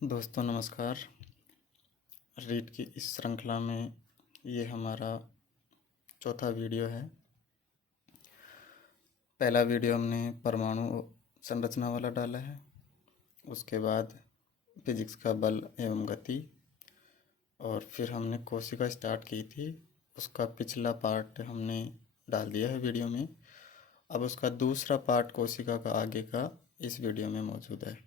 दोस्तों नमस्कार। रीड की इस श्रृंखला में ये हमारा चौथा वीडियो है। पहला वीडियो हमने परमाणु संरचना वाला डाला है, उसके बाद फिजिक्स का बल एवं गति, और फिर हमने कोशिका स्टार्ट की थी, उसका पिछला पार्ट हमने डाल दिया है वीडियो में। अब उसका दूसरा पार्ट कोशिका का आगे का इस वीडियो में मौजूद है।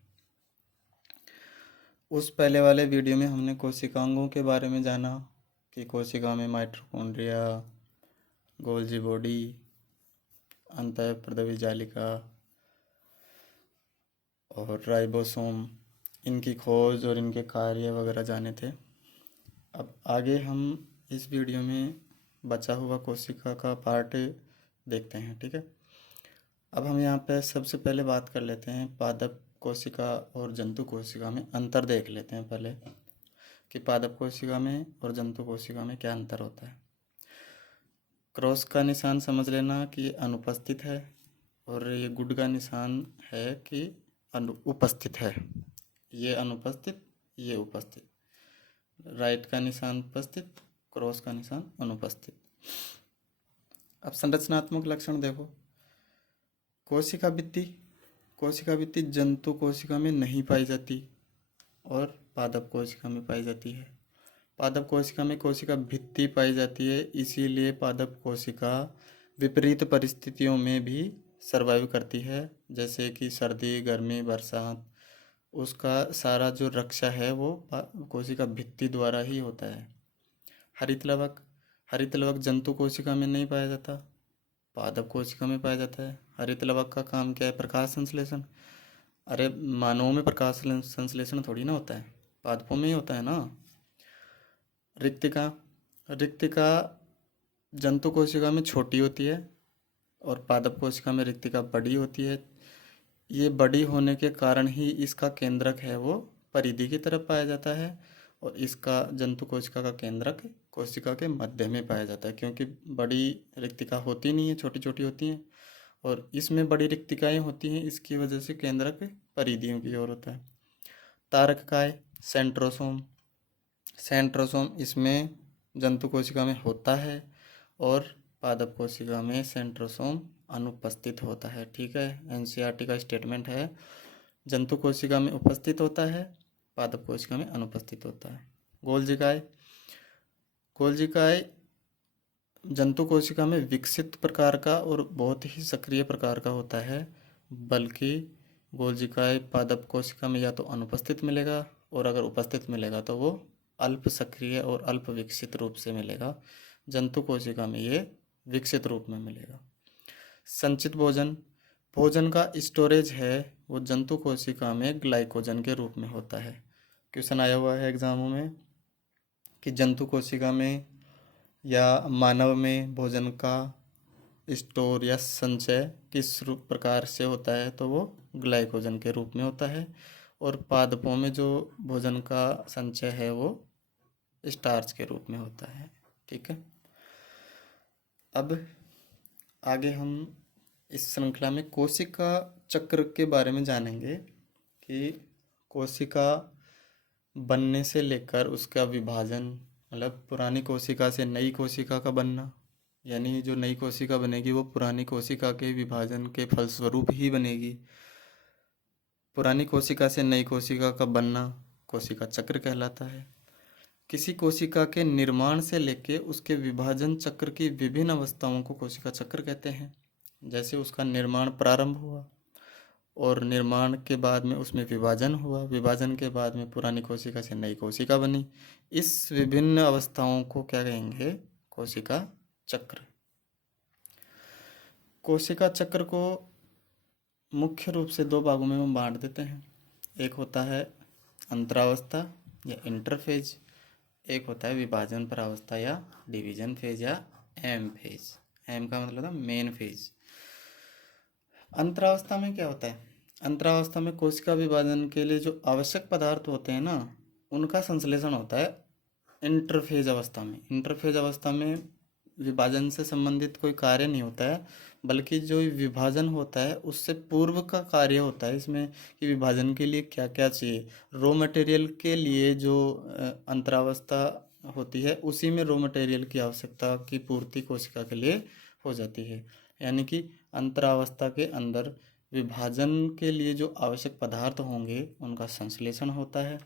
उस पहले वाले वीडियो में हमने कोशिकांगों के बारे में जाना कि कोशिका में माइटोकॉन्ड्रिया, गोल्जी बॉडी, अंतःपृष्ठीय जालिका और राइबोसोम, इनकी खोज और इनके कार्य वगैरह जाने थे। अब आगे हम इस वीडियो में बचा हुआ कोशिका का पार्ट देखते हैं, ठीक है। अब हम यहाँ पे सबसे पहले बात कर लेते हैं पादप कोशिका और जंतु कोशिका में अंतर देख लेते हैं पहले कि पादप कोशिका में और जंतु कोशिका में क्या अंतर होता है। क्रॉस का निशान समझ लेना कि अनुपस्थित है, और ये गुड का निशान है कि उपस्थित है। ये अनुपस्थित, ये उपस्थित। राइट का निशान उपस्थित, क्रॉस का निशान अनुपस्थित। अब संरचनात्मक लक्षण देखो। कोशिका भित्ति जंतु कोशिका में नहीं पाई जाती और पादप कोशिका में पाई जाती है। पादप कोशिका में कोशिका भित्ति पाई जाती है, इसीलिए पादप कोशिका विपरीत परिस्थितियों में भी सर्वाइव करती है, जैसे कि सर्दी, गर्मी, बरसात। उसका सारा जो रक्षा है वो कोशिका भित्ति द्वारा ही होता है। हरित लवक जंतु कोशिका में नहीं पाया जाता, पादप कोशिका में पाया जाता है। हरित लवक का काम क्या है? प्रकाश संश्लेषण। अरे मानवों में प्रकाश संश्लेषण थोड़ी ना होता है, पादपों में ही होता है ना। रिक्तिका जंतु कोशिका में छोटी होती है और पादप कोशिका में रिक्तिका बड़ी होती है। ये बड़ी होने के कारण ही इसका केंद्रक है वो परिधि की तरफ पाया जाता है, और इसका जंतु कोशिका का केंद्रक कोशिका के मध्य में पाया जाता है, क्योंकि बड़ी रिक्तिका होती नहीं है, छोटी छोटी होती हैं, और इसमें बड़ी रिक्तिकाएँ होती हैं, इसकी वजह से केंद्रक परिधियों की ओर होता है। तारककाय, सेंट्रोसोम इसमें जंतु कोशिका में होता है, और पादप कोशिका में सेंट्रोसोम अनुपस्थित होता है, ठीक है। एनसीईआरटी का स्टेटमेंट है, जंतु कोशिका में उपस्थित होता है, पादप कोशिका में अनुपस्थित होता है। गोल्जिकाय जंतु कोशिका में विकसित प्रकार का और बहुत ही सक्रिय प्रकार का होता है, बल्कि गोल्जिकाय पादप कोशिका में या तो अनुपस्थित मिलेगा, और अगर उपस्थित मिलेगा तो वो अल्प सक्रिय और अल्प विकसित रूप से मिलेगा। जंतु कोशिका में ये विकसित रूप में मिलेगा। संचित भोजन का स्टोरेज है वो जंतु कोशिका में ग्लाइकोजन के रूप में होता है। क्वेश्चन आया हुआ है एग्जामों में कि जंतु कोशिका में या मानव में भोजन का स्टोर या संचय किस प्रकार से होता है, तो वो ग्लाइकोजन के रूप में होता है, और पादपों में जो भोजन का संचय है वो स्टार्च के रूप में होता है, ठीक है। अब आगे हम इस श्रृंखला में कोशिका चक्र के बारे में जानेंगे कि कोशिका बनने से लेकर उसका विभाजन, मतलब पुरानी कोशिका से नई कोशिका का बनना, यानी जो नई कोशिका बनेगी वो पुरानी कोशिका के विभाजन के फलस्वरूप ही बनेगी। पुरानी कोशिका से नई कोशिका का बनना कोशिका चक्र कहलाता है। किसी कोशिका के निर्माण से लेकर उसके विभाजन चक्र की विभिन्न अवस्थाओं को कोशिका चक्र कहते हैं। जैसे उसका निर्माण प्रारंभ हुआ, और निर्माण के बाद में उसमें विभाजन हुआ, विभाजन के बाद में पुरानी कोशिका से नई कोशिका बनी। इस विभिन्न अवस्थाओं को क्या कहेंगे? कोशिका चक्र। कोशिका चक्र को मुख्य रूप से दो भागों में हम बांट देते हैं। एक होता है अंतरावस्था या इंटरफेज, एक होता है विभाजन परावस्था या डिवीजन फेज या एम फेज। एम का मतलब है मेन फेज। अंतरावस्था में क्या होता है? अंतरावस्था में कोशिका विभाजन के लिए जो आवश्यक पदार्थ होते हैं ना, उनका संश्लेषण होता है इंटरफेज अवस्था में। इंटरफेज अवस्था में विभाजन से संबंधित कोई कार्य नहीं होता है, बल्कि जो विभाजन होता है उससे पूर्व का कार्य होता है इसमें, कि विभाजन के लिए क्या क्या चाहिए। रॉ मटेरियल के लिए जो अंतरावस्था होती है, उसी में रॉ मटेरियल की आवश्यकता की पूर्ति कोशिका के लिए हो जाती है। यानी कि अंतरावस्था के अंदर विभाजन के लिए जो आवश्यक पदार्थ होंगे उनका संश्लेषण होता है।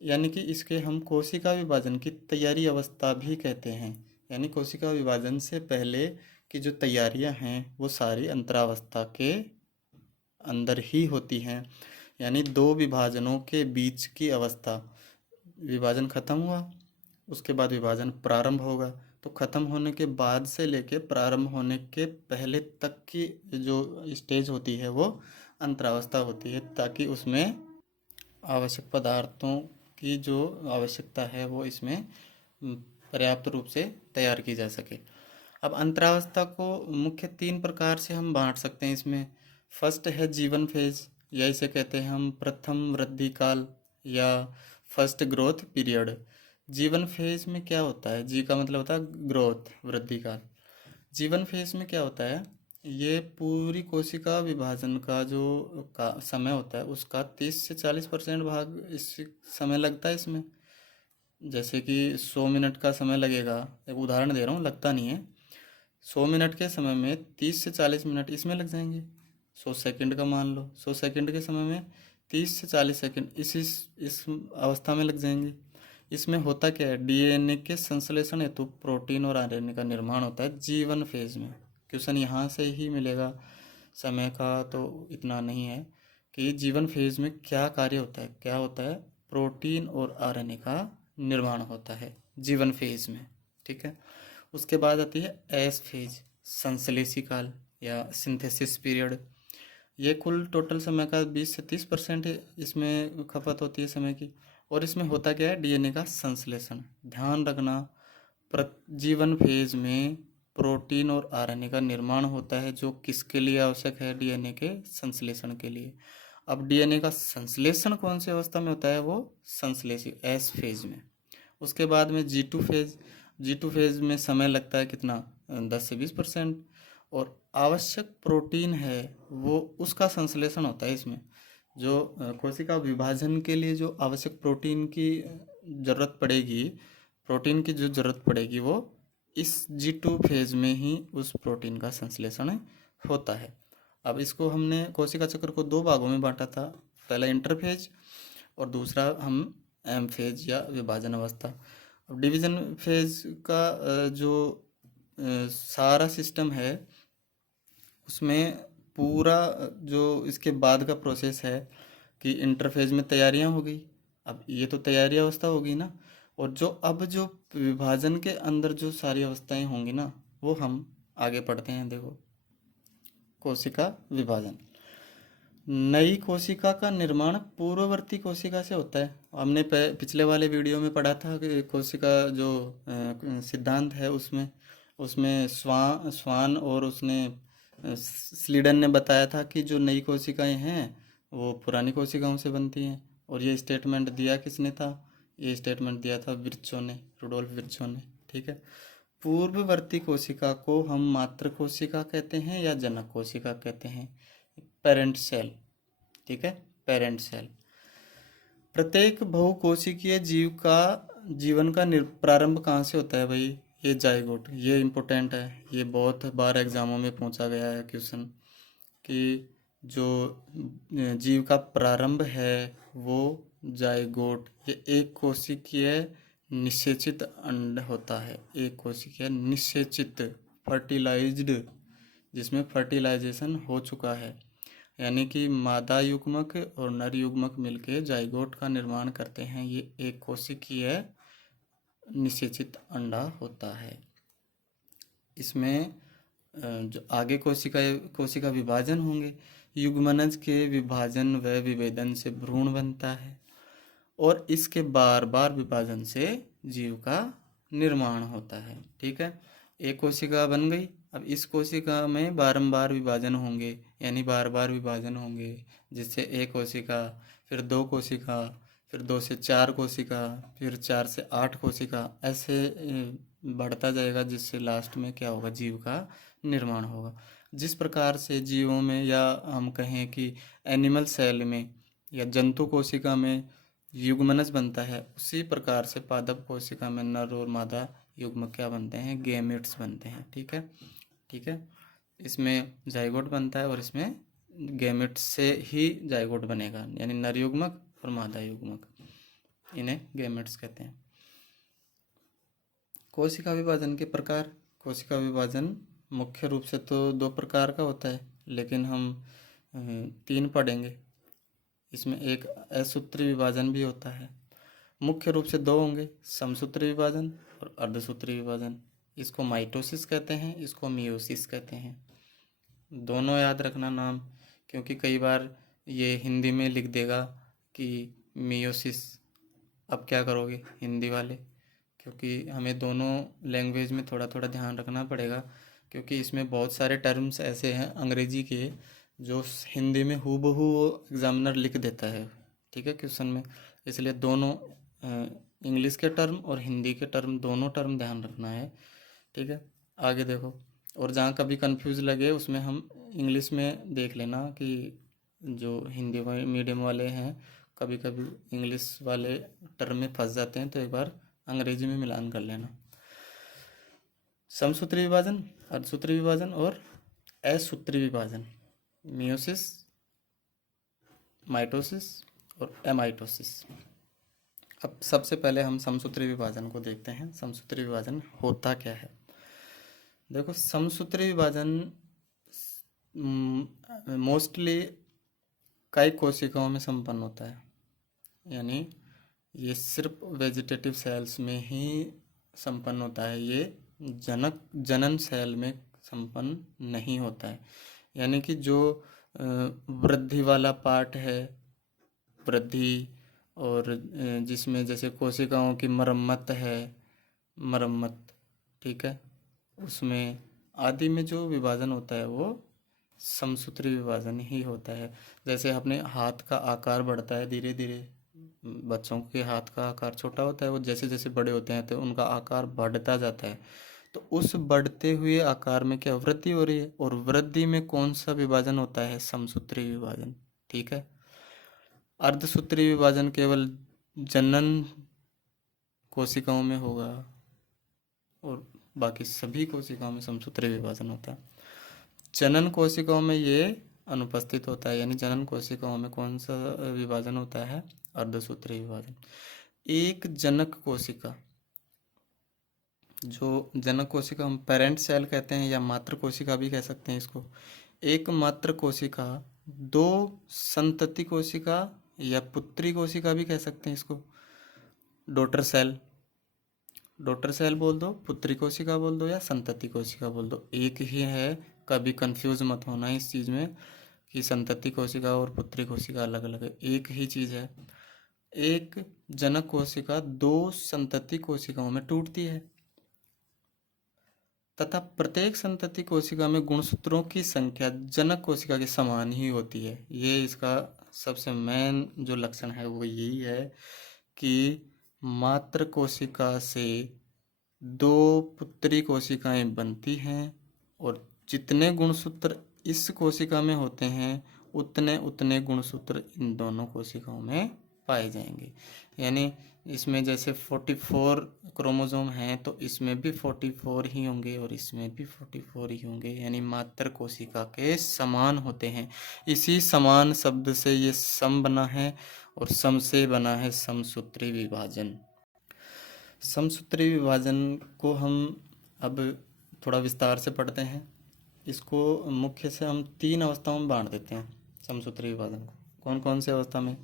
यानी कि इसके हम कोशिका विभाजन की तैयारी अवस्था भी कहते हैं। यानी कोशिका विभाजन से पहले की जो तैयारियां हैं वो सारी अंतरावस्था के अंदर ही होती हैं। यानी दो विभाजनों के बीच की अवस्था, विभाजन खत्म हुआ, उसके बाद विभाजन प्रारंभ होगा, तो खत्म होने के बाद से लेके प्रारंभ होने के पहले तक की जो स्टेज होती है वो अंतरावस्था होती है, ताकि उसमें आवश्यक पदार्थों की जो आवश्यकता है वो इसमें पर्याप्त रूप से तैयार की जा सके। अब अंतरावस्था को मुख्य 3 प्रकार से हम बांट सकते हैं इसमें। फर्स्ट है जीवन फेज, या इसे कहते हैं हम प्रथम वृद्धि काल या फर्स्ट ग्रोथ पीरियड। जीवन फेज में क्या होता है, जी का मतलब होता है ग्रोथ, वृद्धि काल। जीवन फेज में क्या होता है, ये पूरी कोशिका विभाजन का जो समय होता है उसका 30 से 40% भाग इस समय लगता है इसमें। जैसे कि 100 मिनट का समय लगेगा, एक उदाहरण दे रहा हूँ, लगता नहीं है। 100 मिनट के समय में 30 से 40 मिनट इसमें लग जाएंगे। 100 सेकंड का मान लो, 100 सेकंड के समय में 30 से 40 सेकंड इस अवस्था में लग जाएंगे। इसमें होता क्या है, डीएनए के संश्लेषण हेतु प्रोटीन और आरएनए का निर्माण होता है जीवन फेज में। क्वेश्चन यहाँ से ही मिलेगा, समय का तो इतना नहीं है कि जीवन फेज में क्या कार्य होता है। क्या होता है, प्रोटीन और आरएनए का निर्माण होता है जीवन फेज में, ठीक है। उसके बाद आती है एस फेज, संश्लेषी काल या सिंथेसिस पीरियड। ये कुल टोटल समय का 20 से 30% इसमें खपत होती है समय की। और इसमें होता क्या है, डीएनए का संश्लेषण। ध्यान रखना, जीवन फेज में प्रोटीन और आरएनए का निर्माण होता है, जो किसके लिए आवश्यक है, डीएनए के संश्लेषण के लिए। अब डीएनए का संश्लेषण कौन सी अवस्था में होता है, वो संश्लेषी एस फेज में। उसके बाद में जी2 फेज, जी2 फेज में समय लगता है कितना, 10 से 20%। और आवश्यक प्रोटीन है वो उसका संश्लेषण होता है इसमें। जो कोशिका विभाजन के लिए जो आवश्यक प्रोटीन की ज़रूरत पड़ेगी, प्रोटीन की जो ज़रूरत पड़ेगी वो इस जी2 फेज में ही उस प्रोटीन का संश्लेषण होता है। अब इसको हमने कोशिका चक्र को 2 भागों में बांटा था, पहला इंटरफेज और दूसरा हम एम फेज या विभाजन अवस्था। अब डिवीजन फेज का जो सारा सिस्टम है उसमें पूरा जो इसके बाद का प्रोसेस है कि इंटरफेज में तैयारियां हो गई। अब ये तो तैयारी अवस्था होगी ना, और जो अब जो विभाजन के अंदर जो सारी अवस्थाएं होंगी ना वो हम आगे पढ़ते हैं। देखो, कोशिका विभाजन, नई कोशिका का निर्माण पूर्ववर्ती कोशिका से होता है। हमने पिछले वाले वीडियो में पढ़ा था कि कोशिका जो सिद्धांत है उसमें उसमें स्वान और उसने स्लीडन ने बताया था कि जो नई कोशिकाएं हैं वो पुरानी कोशिकाओं से बनती हैं। और ये स्टेटमेंट दिया किसने था, ये स्टेटमेंट दिया था विर्चो ने, रुडोल्फ विर्चो ने, ठीक है। पूर्ववर्ती कोशिका को हम मातृ कोशिका कहते हैं या जनक कोशिका कहते हैं, पेरेंट सेल, ठीक है, पेरेंट सेल। प्रत्येक बहुकोशिकीय जीव का जीवन का प्रारंभ कहाँ से होता है भाई, ये जाइगोट। ये इम्पोर्टेंट है, ये बहुत बार एग्जामों में पूछा गया है क्वेश्चन कि जो जीव का प्रारंभ है वो जाइगोट, ये एक कोशिकीय निषेचित अंड होता है। एक कोशिकीय निषेचित, फर्टिलाइज्ड, जिसमें फर्टिलाइजेशन हो चुका है। यानी कि मादा युग्मक और नर युग्मक मिलकर जाइगोट का निर्माण करते हैं। ये एक कोशिकीय निषेचित अंडा होता है। इसमें जो आगे कोशिका विभाजन होंगे, युग्मनज के विभाजन व विभेदन से भ्रूण बनता है और इसके बार बार विभाजन से जीव का निर्माण होता है, ठीक है। एक कोशिका बन गई, अब इस कोशिका में बारंबार विभाजन होंगे, यानी बार बार विभाजन होंगे, जिससे एक कोशिका, फिर 2 कोशिका, फिर 2 से 4 कोशिका, फिर 4 से 8 कोशिका, ऐसे बढ़ता जाएगा, जिससे लास्ट में क्या होगा, जीव का निर्माण होगा। जिस प्रकार से जीवों में या हम कहें कि एनिमल सेल में या जंतु कोशिका में युग्मनज बनता है, उसी प्रकार से पादप कोशिका में नर और मादा युग्मक क्या बनते हैं, गैमेट्स बनते हैं। ठीक है, ठीक है। इसमें जाइगोट बनता है और इसमें गैमेट्स से ही जाइगोट बनेगा, यानी नर युग्मक और मादा युग्मक, इन्हें गैमेट्स कहते हैं। कोशिका विभाजन के प्रकार। कोशिका विभाजन मुख्य रूप से तो दो प्रकार का होता है, लेकिन हम तीन पढ़ेंगे। इसमें एक असूत्री विभाजन भी होता है। मुख्य रूप से दो होंगे, समसूत्री विभाजन और अर्धसूत्री विभाजन। इसको माइटोसिस कहते हैं, इसको मियोसिस कहते हैं। दोनों याद रखना नाम, क्योंकि कई बार ये हिंदी में लिख देगा कि मियोसिस। अब क्या करोगे हिंदी वाले, क्योंकि हमें दोनों लैंग्वेज में थोड़ा थोड़ा ध्यान रखना पड़ेगा, क्योंकि इसमें बहुत सारे टर्म्स ऐसे हैं अंग्रेजी के जो हिंदी में हूबहू वो एग्जामिनर लिख देता है, ठीक है, क्वेश्चन में। इसलिए दोनों इंग्लिश के टर्म और हिंदी के टर्म, दोनों टर्म ध्यान रखना है। ठीक है, आगे देखो। और जहाँ कभी कंफ्यूज लगे उसमें हम इंग्लिश में देख लेना कि जो हिंदी मीडियम वाले हैं कभी कभी इंग्लिश वाले टर्म में फंस जाते हैं, तो एक बार अंग्रेजी में मिलान कर लेना। समसूत्री विभाजन, अर्धसूत्री विभाजन और असूत्री विभाजन, मियोसिस, माइटोसिस और एमाइटोसिस। अब सबसे पहले हम समसूत्री विभाजन को देखते हैं। समसूत्री विभाजन होता क्या है? देखो, समसूत्री विभाजन मोस्टली कई कोशिकाओं में संपन्न होता है, यानी ये सिर्फ वेजिटेटिव सेल्स में ही संपन्न होता है, ये जनन सेल में संपन्न नहीं होता है। यानी कि जो वृद्धि वाला पार्ट है, वृद्धि, और जिसमें जैसे कोशिकाओं की मरम्मत है, मरम्मत, ठीक है, उसमें आदि में जो विभाजन होता है वो समसूत्री विभाजन ही होता है। जैसे अपने हाथ का आकार बढ़ता है धीरे धीरे, बच्चों के हाथ का आकार छोटा होता है, वो जैसे जैसे बड़े होते हैं तो उनका आकार बढ़ता जाता है, तो उस बढ़ते हुए आकार में क्या वृद्धि हो रही है, और वृद्धि में कौन सा विभाजन होता है, समसूत्री विभाजन। ठीक है, अर्धसूत्री विभाजन केवल जनन कोशिकाओं में होगा और बाकी सभी कोशिकाओं में समसूत्री विभाजन होता है। जनन कोशिकाओं में ये अनुपस्थित होता है, यानी जनन कोशिकाओं में कौन सा विभाजन होता है, अर्धसूत्री विभाजन। एक जनक कोशिका, जो जनक कोशिका हम पेरेंट सेल कहते हैं या मातृ कोशिका भी कह सकते हैं इसको। एक मातृ कोशिका, दो संतति कोशिका या पुत्री कोशिका भी कह सकते हैं इसको, डॉटर सेल, डॉटर सेल बोल दो, पुत्री कोशिका बोल दो या संतति कोशिका बोल दो, एक ही है। कभी कंफ्यूज मत होना इस चीज़ में कि संतति कोशिका और पुत्री कोशिका अलग अलग है, एक ही चीज़ है। एक जनक कोशिका दो संतति कोशिकाओं में टूटती है तथा प्रत्येक संतति कोशिका में गुणसूत्रों की संख्या जनक कोशिका के समान ही होती है। ये इसका सबसे मेन जो लक्षण है वो यही है कि मातृ कोशिका से दो पुत्री कोशिकाएं बनती हैं और जितने गुणसूत्र इस कोशिका में होते हैं उतने उतने गुणसूत्र इन दोनों कोशिकाओं में पाए जाएंगे। यानी इसमें जैसे 44 क्रोमोसोम हैं तो इसमें भी 44 ही होंगे और इसमें भी 44 ही होंगे, यानी मातृ कोशिका के समान होते हैं। इसी समान शब्द से ये सम बना है और सम से बना है समसूत्री विभाजन। समसूत्री विभाजन को हम अब थोड़ा विस्तार से पढ़ते हैं। इसको मुख्य से हम 3 अवस्थाओं में बांट देते हैं समसूत्री विभाजन को। कौन कौन से अवस्था में?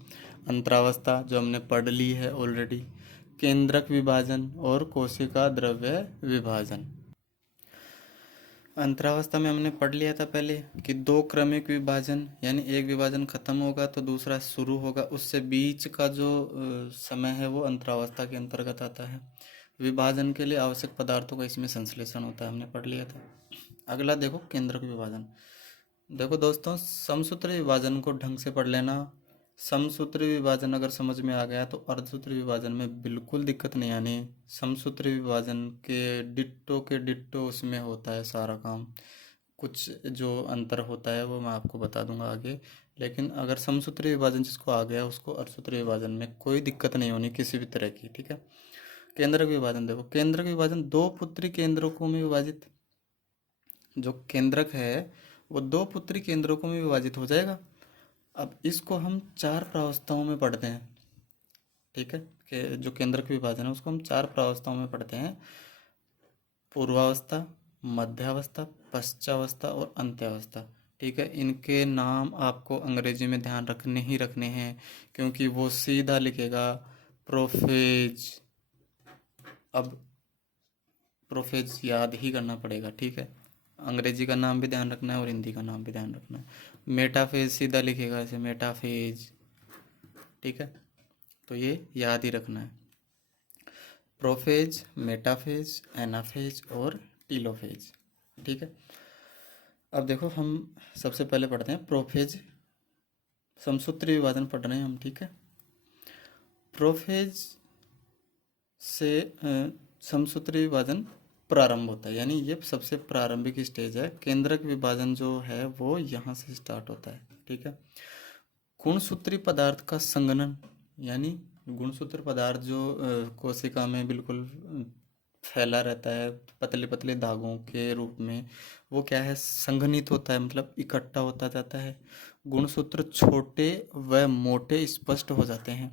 अंतरावस्था, जो हमने पढ़ ली है ऑलरेडी, केंद्रक विभाजन और कोशिका द्रव्य विभाजन। अंतरावस्था में हमने पढ़ लिया था पहले कि 2 क्रमिक विभाजन, यानी एक विभाजन खत्म होगा तो दूसरा शुरू होगा, उससे बीच का जो समय है वो अंतरावस्था के अंतर्गत आता है। विभाजन के लिए आवश्यक पदार्थों का इसमें संश्लेषण होता है, हमने पढ़ लिया था। अगला देखो, केंद्रक विभाजन। देखो दोस्तों, समसूत्री विभाजन को ढंग से पढ़ लेना, समसूत्री विभाजन अगर समझ में आ गया तो अर्धसूत्री विभाजन में बिल्कुल दिक्कत नहीं आनी। समसूत्री विभाजन के डिट्टो उसमें होता है सारा काम। कुछ जो अंतर होता है वो मैं आपको बता दूंगा आगे। लेकिन अगर समसूत्री विभाजन जिसको आ गया उसको अर्धसूत्री विभाजन में कोई दिक्कत नहीं होनी किसी भी तरह की, ठीक है। केंद्रक विभाजन देखो, केंद्रक विभाजन दो पुत्री केंद्रकों में विभाजित, जो केंद्रक है वो दो पुत्री केंद्रकों में विभाजित हो जाएगा। अब इसको हम चार प्रावस्थाओं में पढ़ते हैं, ठीक है। कि जो केंद्रक विभाजन है उसको हम चार प्रावस्थाओं में पढ़ते हैं: पूर्वावस्था, मध्यावस्था, पश्चावस्था और अंत्यावस्था, ठीक है। इनके नाम आपको अंग्रेजी में ध्यान रखने ही रखने हैं, क्योंकि वो सीधा लिखेगा प्रोफेज। अब प्रोफेज याद ही करना पड़ेगा, ठीक है। अंग्रेजी का नाम भी ध्यान रखना है और हिंदी का नाम भी ध्यान रखना है। मेटाफेज सीधा लिखेगा ऐसे, मेटाफेज, ठीक है। तो ये याद ही रखना है, प्रोफेज, मेटाफेज, एनाफेज और टीलोफेज, ठीक है। अब देखो हम सबसे पहले पढ़ते हैं प्रोफेज। समसूत्री विभाजन पढ़ रहे हैं हम, ठीक है। प्रोफेज से समसूत्री विभाजन प्रारंभ होता है, यानी ये सबसे प्रारंभिक स्टेज है। केंद्रक विभाजन जो है वो यहाँ से स्टार्ट होता है, ठीक है। गुणसूत्री पदार्थ का संघनन, यानी गुणसूत्र पदार्थ जो कोशिका में बिल्कुल फैला रहता है पतले पतले धागों के रूप में, वो क्या है, संघनित होता है, मतलब इकट्ठा होता जाता है। गुणसूत्र छोटे व मोटे स्पष्ट हो जाते हैं,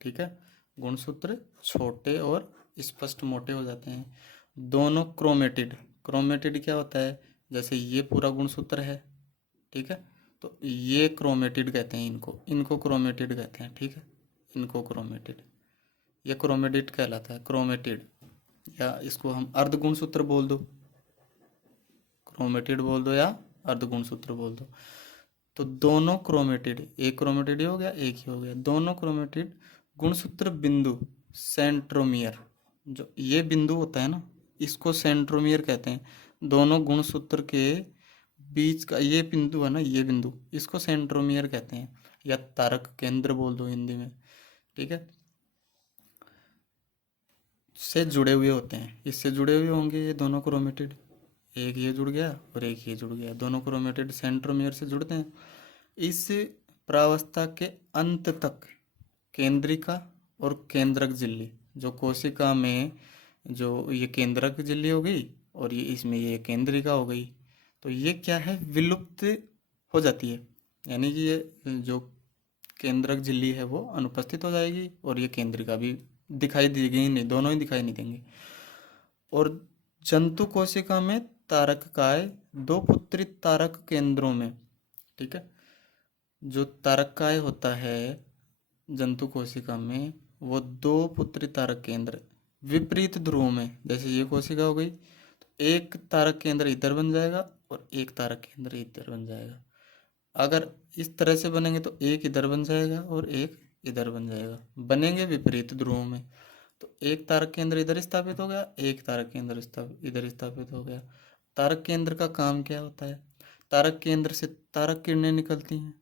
ठीक है। गुणसूत्र छोटे और स्पष्ट मोटे हो जाते हैं। दोनों क्रोमेटिड, क्रोमेटिड क्या होता है, जैसे ये पूरा गुणसूत्र है, ठीक है, तो ये क्रोमेटिड कहते हैं इनको, इनको क्रोमेटिड कहते हैं, ठीक है, इनको क्रोमेटिड, ये क्रोमेटिड कहलाता है, क्रोमेटिड। या इसको हम अर्धगुणसूत्र बोल दो, क्रोमेटिड बोल दो या अर्धगुणसूत्र बोल दो। तो दोनों क्रोमेटिड, एक क्रोमेटिड ही हो गया, एक ही हो गया, दोनों क्रोमेटिड गुणसूत्र बिंदु सेंट्रोमियर, जो ये बिंदु होता है ना इसको सेंट्रोमियर कहते हैं। दोनों गुणसूत्र के बीच का ये बिंदु है ना, ये बिंदु, इसको सेंट्रोमियर कहते हैं, या तारक केंद्र बोल दो हिंदी में, ठीक है। से जुड़े हुए होते हैं, इससे जुड़े हुए होंगे ये दोनों क्रोमेटिड, एक ये जुड़ गया और एक ये जुड़ गया, दोनों क्रोमेटिड सेंट्रोमियर से जुड़ते हैं। इस प्रावस्था के अंत तक केंद्रिका और केंद्रक झिल्ली, जो कोशिका में जो ये केंद्रक झिल्ली हो गई और ये इसमें ये केंद्रिका हो गई, तो ये क्या है, विलुप्त हो जाती है। यानी कि ये जो केंद्रक झिल्ली है वो अनुपस्थित हो जाएगी और ये केंद्रिका भी दिखाई देगी ही नहीं, दोनों ही दिखाई नहीं देंगे। और जंतु कोशिका में तारककाय दो पुत्री तारक केंद्रों में, ठीक है, जो तारककाय होता है जंतु कोशिका में वो दो पुत्री तारक केंद्र विपरीत ध्रुवों में, जैसे ये कोशिका हो गई तो एक तारक केंद्र इधर बन जाएगा और एक तारक केंद्र इधर बन जाएगा। अगर इस तरह से बनेंगे तो एक इधर बन जाएगा और एक इधर बन जाएगा, बनेंगे विपरीत ध्रुवों में। तो एक तारक केंद्र इधर स्थापित हो गया, एक तारक केंद्र इधर स्थापित हो गया। तारक केंद्र का काम क्या होता है, तारक केंद्र से तारक किरणें निकलती हैं,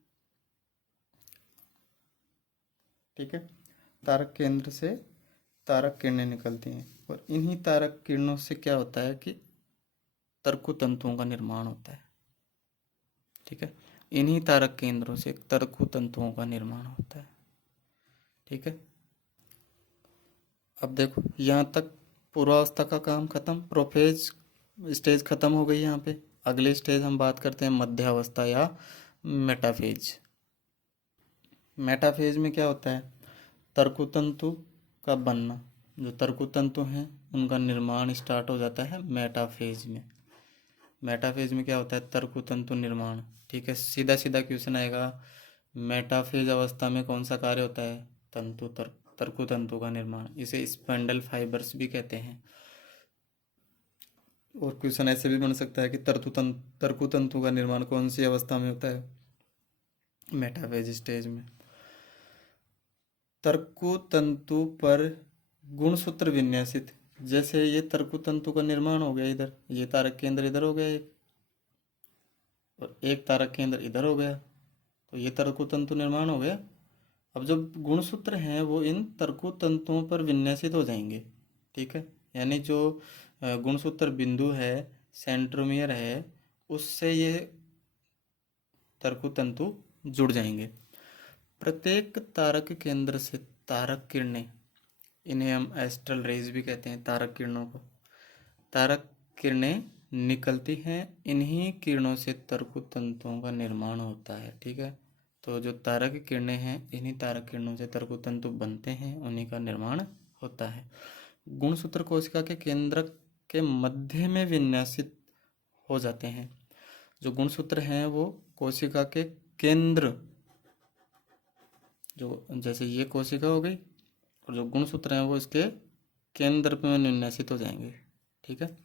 ठीक है। तारक केंद्र से तारक किरणें निकलती हैं और इन्हीं तारक किरणों से क्या होता है कि तरकु तंतुओं का निर्माण होता है, ठीक है। इन्हीं तारक केंद्रों से तरकु तंतुओं का निर्माण होता है, ठीक है। अब देखो यहाँ तक पूर्वावस्था का काम खत्म, प्रोफेज स्टेज खत्म हो गई। यहाँ पे अगली स्टेज हम बात करते हैं मध्यावस्था या मेटाफेज। मेटाफेज में क्या होता है, तरकुतंतु का बनना, जो तरकुतंतु हैं उनका निर्माण स्टार्ट हो जाता है मेटाफेज में। मेटाफेज में क्या होता है, तरकुतंतु निर्माण, ठीक है। सीधा सीधा क्वेश्चन आएगा, मेटाफेज अवस्था में कौन सा कार्य होता है, तरकुतंतु का निर्माण, इसे स्पेंडल फाइबर्स भी कहते हैं। और क्वेश्चन ऐसे भी बन सकता है कि तरकुतंतु का निर्माण कौन सी अवस्था में होता है, मेटाफेज स्टेज में। तरकुतंतु पर गुणसूत्र विन्यासित, जैसे ये तरकुतंतु का निर्माण हो गया, इधर ये तारक केंद्र इधर हो गया एक, और एक तारक केंद्र इधर हो गया, तो ये तरकुतंतु निर्माण हो गया। अब जो गुणसूत्र हैं वो इन तर्कु तंतुओं पर विन्यासित हो जाएंगे, ठीक है। यानी जो गुणसूत्र बिंदु है, सेंट्रोमियर है, उससे ये तर्कु तंतु जुड़ जाएंगे। प्रत्येक तारक केंद्र से तारक किरणें, इन्हें हम एस्ट्रल रेज भी कहते हैं, तारक किरणों को, तारक किरणें निकलती हैं। इन्हीं किरणों से तर्कु तंतुओं का निर्माण होता है, ठीक है। तो जो तारक किरणें हैं, इन्हीं तारक किरणों से तर्कु तंतु बनते हैं, उन्हीं का निर्माण होता है। गुणसूत्र कोशिका के केंद्र के मध्य में विन्यासित हो जाते हैं। जो गुणसूत्र हैं वो कोशिका के केंद्र, जो जैसे ये कोशिका हो गई, और जो गुणसूत्र हैं वो इसके केंद्र में विन्यासित हो जाएंगे, ठीक है।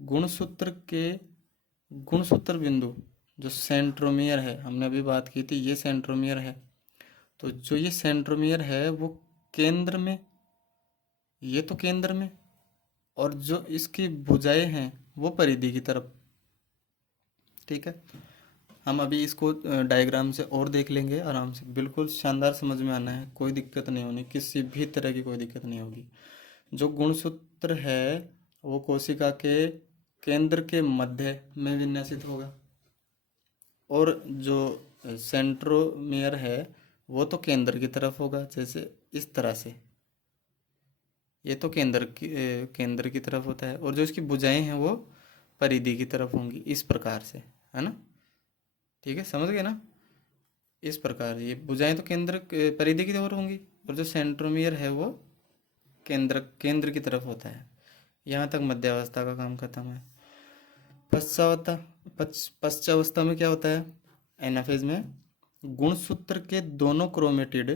गुणसूत्र बिंदु जो सेंट्रोमियर है, हमने अभी बात की थी, ये सेंट्रोमियर है। तो जो ये सेंट्रोमियर है वो केंद्र में, ये तो केंद्र में, और जो इसकी भुजाएं हैं वो परिधि की तरफ, ठीक है। हम अभी इसको डायग्राम से और देख लेंगे आराम से, बिल्कुल शानदार समझ में आना है, कोई दिक्कत नहीं होनी, किसी भी तरह की कोई दिक्कत नहीं होगी। जो गुणसूत्र है वो कोशिका के केंद्र के मध्य में विन्यासित होगा, और जो सेंट्रोमियर है वो तो केंद्र की तरफ होगा, जैसे इस तरह से, ये तो केंद्र की तरफ होता है, और जो इसकी भुजाएं हैं वो परिधि की तरफ होंगी, इस प्रकार से, है ना, ठीक है, समझ गए ना। इस प्रकार ये भुजाएं तो परिधि की ओर होंगी, और जो सेंट्रोमियर है वो केंद्र की तरफ होता है। यहाँ तक मध्यावस्था का काम खत्म है। पश्चावस्था में क्या होता है, एनाफेज में गुणसूत्र के दोनों क्रोमेटिड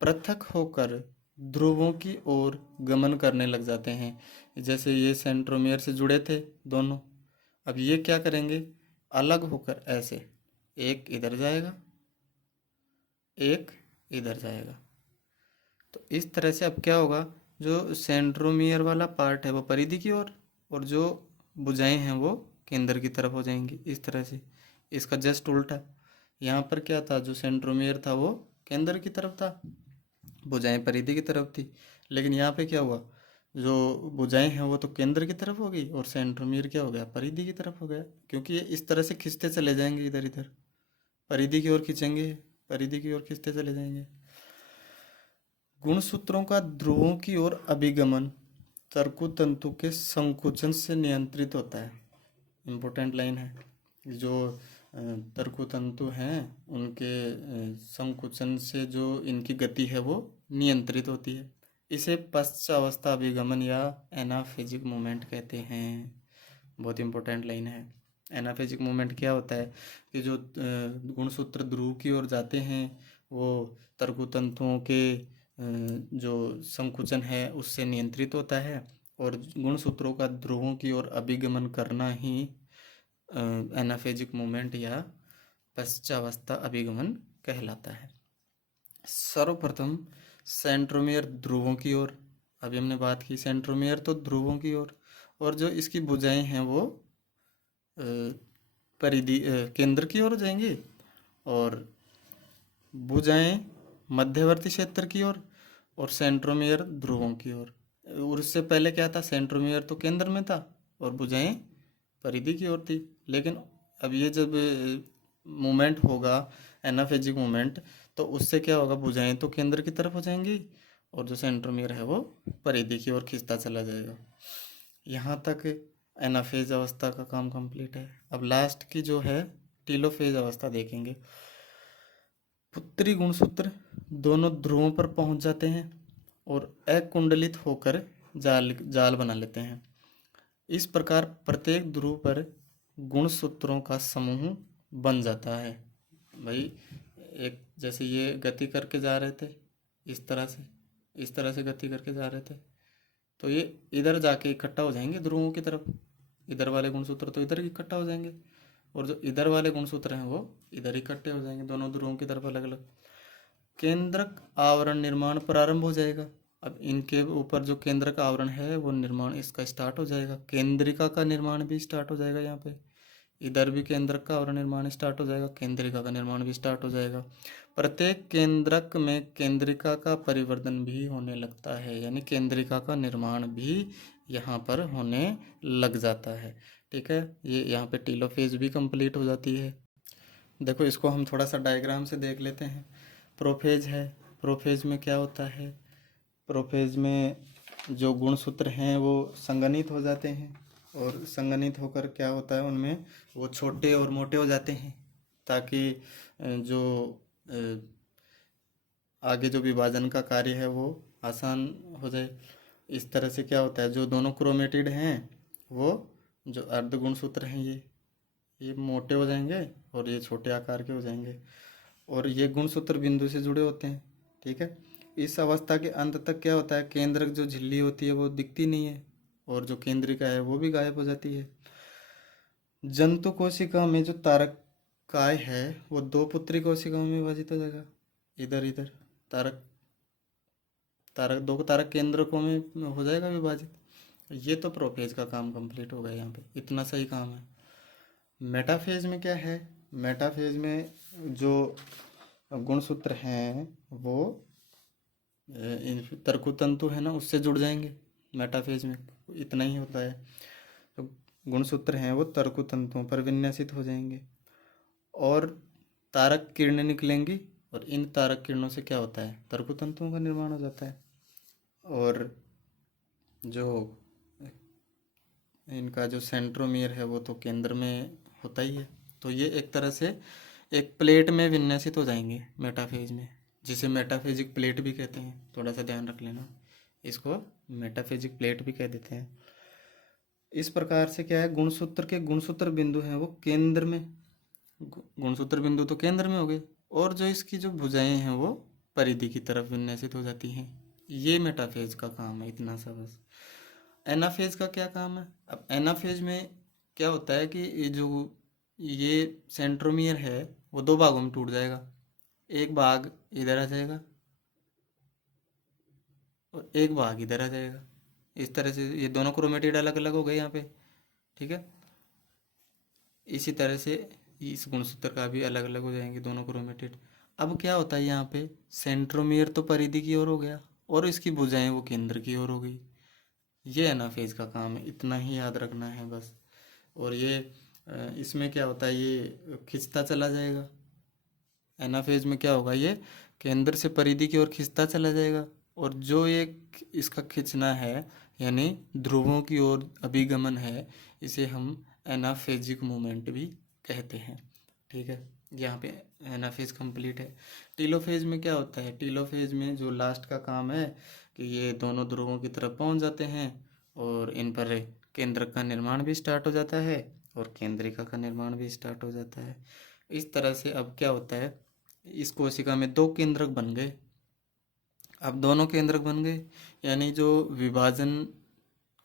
पृथक होकर ध्रुवों की ओर गमन करने लग जाते हैं। जैसे ये सेंट्रोमियर से जुड़े थे दोनों, अब ये क्या करेंगे, अलग होकर ऐसे, एक इधर जाएगा, एक इधर जाएगा। तो इस तरह से अब क्या होगा, जो सेंट्रोमियर वाला पार्ट है वो परिधि की ओर, और जो भुजाएं हैं वो केंद्र की तरफ हो जाएंगी, इस तरह से। इसका जस्ट उल्टा, यहाँ पर क्या था, जो सेंट्रोमियर था वो केंद्र की तरफ था, भुजाएं परिधि की तरफ थी। लेकिन यहाँ पे क्या हुआ, जो भुजाएं हैं वो तो केंद्र की तरफ हो गई, और सेंट्रोमियर क्या हो गया, परिधि की तरफ हो गया, क्योंकि ये इस तरह से खींचते चले जाएंगे, इधर इधर परिधि की ओर खींचेंगे, परिधि की ओर खींचते चले जाएंगे। गुणसूत्रों का ध्रुवों की ओर अभिगमन तर्कु तंतु के संकुचन से नियंत्रित होता है। इम्पोर्टेंट लाइन है, जो तर्कु तंतु हैं उनके संकुचन से जो इनकी गति है वो नियंत्रित होती है। इसे पश्चावस्था अभिगमन या एनाफेजिक मूवमेंट कहते हैं। बहुत इंपॉर्टेंट लाइन है। एनाफेजिक मूवमेंट क्या होता है कि जो गुणसूत्र ध्रुव की ओर जाते हैं वो तर्कु तंतुओं के जो संकुचन है उससे नियंत्रित होता है, और गुणसूत्रों का ध्रुवों की ओर अभिगमन करना ही एनाफेजिक मूवमेंट या पश्चावस्था अभिगमन कहलाता है। सर्वप्रथम सेंट्रोमियर ध्रुवों की ओर, अभी हमने बात की सेंट्रोमियर तो ध्रुवों की ओर, और जो इसकी भुजाएं हैं वो परिधि केंद्र की ओर जाएंगी, और भुजाएं मध्यवर्ती क्षेत्र की ओर, और सेंट्रोमियर ध्रुवों की ओर। और उससे पहले क्या था, सेंट्रोमियर तो केंद्र में था और भुजाएं परिधि की ओर थी। लेकिन अब ये जब मूवमेंट होगा एनाफेजिक मूवमेंट, तो उससे क्या होगा, भुजाएं तो केंद्र की तरफ हो जाएंगी और जो सेंट्रोमियर है वो परिधि की ओर खींचता चला जाएगा। यहाँ तक एनाफेज अवस्था का काम कंप्लीट है। अब लास्ट की जो है टीलोफेज अवस्था देखेंगे। पुत्री गुणसूत्र दोनों ध्रुवों पर पहुंच जाते हैं और अकुंडलित होकर जाल बना लेते हैं। इस प्रकार प्रत्येक ध्रुव पर गुणसूत्रों का समूह बन जाता है। भाई एक जैसे ये गति करके जा रहे थे, इस तरह से गति करके जा रहे थे, तो ये इधर जाके इकट्ठा हो जाएंगे ध्रुवों की तरफ। इधर वाले गुणसूत्र तो इधर इकट्ठा हो जाएंगे, और जो इधर वाले गुणसूत्र हैं वो इधर इकट्ठे हो जाएंगे, दोनों ध्रुवों की तरफ अलग अलग। केंद्रक आवरण निर्माण प्रारंभ हो जाएगा। अब इनके ऊपर जो केंद्रक आवरण है वो निर्माण इसका स्टार्ट हो जाएगा। केंद्रिका का निर्माण भी स्टार्ट हो जाएगा। यहाँ पे इधर भी केंद्रक का आवरण निर्माण स्टार्ट हो जाएगा, केंद्रिका का निर्माण भी स्टार्ट हो जाएगा। प्रत्येक केंद्रक में केंद्रिका का परिवर्तन भी होने लगता है, यानी केंद्रिका का निर्माण भी यहाँ पर होने लग जाता है। ठीक है, ये यहाँ पे टीलोफेज भी कंप्लीट हो जाती है। देखो इसको हम थोड़ा सा डायग्राम से देख लेते हैं। प्रोफेज है, प्रोफेज में क्या होता है, प्रोफेज में जो गुणसूत्र हैं वो संघनित हो जाते हैं, और संघनित होकर क्या होता है, उनमें वो छोटे और मोटे हो जाते हैं, ताकि जो आगे जो विभाजन का कार्य है वो आसान हो जाए। इस तरह से क्या होता है, जो दोनों क्रोमेटिड हैं वो जो अर्ध गुणसूत्र हैं ये मोटे हो जाएंगे और ये छोटे आकार के हो जाएंगे, और ये गुणसूत्र बिंदु से जुड़े होते हैं। ठीक है, इस अवस्था के अंत तक क्या होता है, केंद्रक जो झिल्ली होती है वो दिखती नहीं है, और जो केंद्रिका है वो भी गायब हो जाती है। जंतु कोशिका में जो तारक काय है वो दो पुत्री कोशिकाओं में विभाजित हो जाएगा, इधर इधर तारक तारक दो तारक केंद्रकों में हो जाएगा विभाजित। ये तो प्रोफेज का काम कंप्लीट हो गया, यहाँ पे इतना सही काम है। मेटाफेज में क्या है, मेटाफेज में जो गुणसूत्र हैं वो इन तर्कुतंतु है ना उससे जुड़ जाएंगे। मेटाफेज में इतना ही होता है, तो गुणसूत्र हैं वो तर्कुतंतुओं पर विन्यासित हो जाएंगे, और तारक किरणें निकलेंगी, और इन तारक किरणों से क्या होता है, तर्कुतंतुओं का निर्माण हो जाता है। और जो इनका जो सेंट्रोमियर है वो तो केंद्र में होता ही है, तो ये एक तरह से एक प्लेट में विन्यासित हो जाएंगे मेटाफेज में, जिसे मेटाफेजिक प्लेट भी कहते हैं। थोड़ा सा ध्यान रख लेना, इसको मेटाफेजिक प्लेट भी कह देते हैं। इस प्रकार से क्या है, गुणसूत्र के गुणसूत्र बिंदु हैं वो केंद्र में, गुणसूत्र बिंदु तो केंद्र में हो गए, और जो इसकी जो भुजाएं हैं वो परिधि की तरफ विन्यासित हो जाती हैं। ये मेटाफेज का काम है, इतना सा बस। एनाफेज का क्या काम है, अब एनाफेज में क्या होता है कि ये सेंट्रोमियर है वो दो भागों में टूट जाएगा, एक भाग इधर आ जाएगा और एक भाग इधर आ जाएगा। इस तरह से ये दोनों क्रोमेटिड अलग अलग हो गए यहाँ पे। ठीक है, इसी तरह से इस गुणसूत्र का भी अलग अलग हो जाएंगे दोनों क्रोमेटिड। अब क्या होता है, यहाँ पे सेंट्रोमियर तो परिधि की ओर हो गया, और इसकी भुजाएं वो केंद्र की ओर हो गई। ये एनाफेज का काम है, इतना ही याद रखना है बस। और ये इसमें क्या होता है, ये खिंचता चला जाएगा। एनाफेज में क्या होगा, ये केंद्र से परिधि की ओर खिंचता चला जाएगा, और जो ये इसका खिंचना है यानी ध्रुवों की ओर अभिगमन है, इसे हम एनाफेजिक मूवमेंट भी कहते हैं। ठीक है, यहाँ पे एनाफेज कंप्लीट है। टीलोफेज में क्या होता है, टीलोफेज में जो लास्ट का काम है कि ये दोनों ध्रुवों की तरफ पहुँच जाते हैं, और इन पर केंद्रक का निर्माण भी स्टार्ट हो जाता है, और केंद्रिका का निर्माण भी स्टार्ट हो जाता है। इस तरह से अब क्या होता है, इस कोशिका में दो केंद्रक बन गए। अब दोनों केंद्रक बन गए यानी जो विभाजन,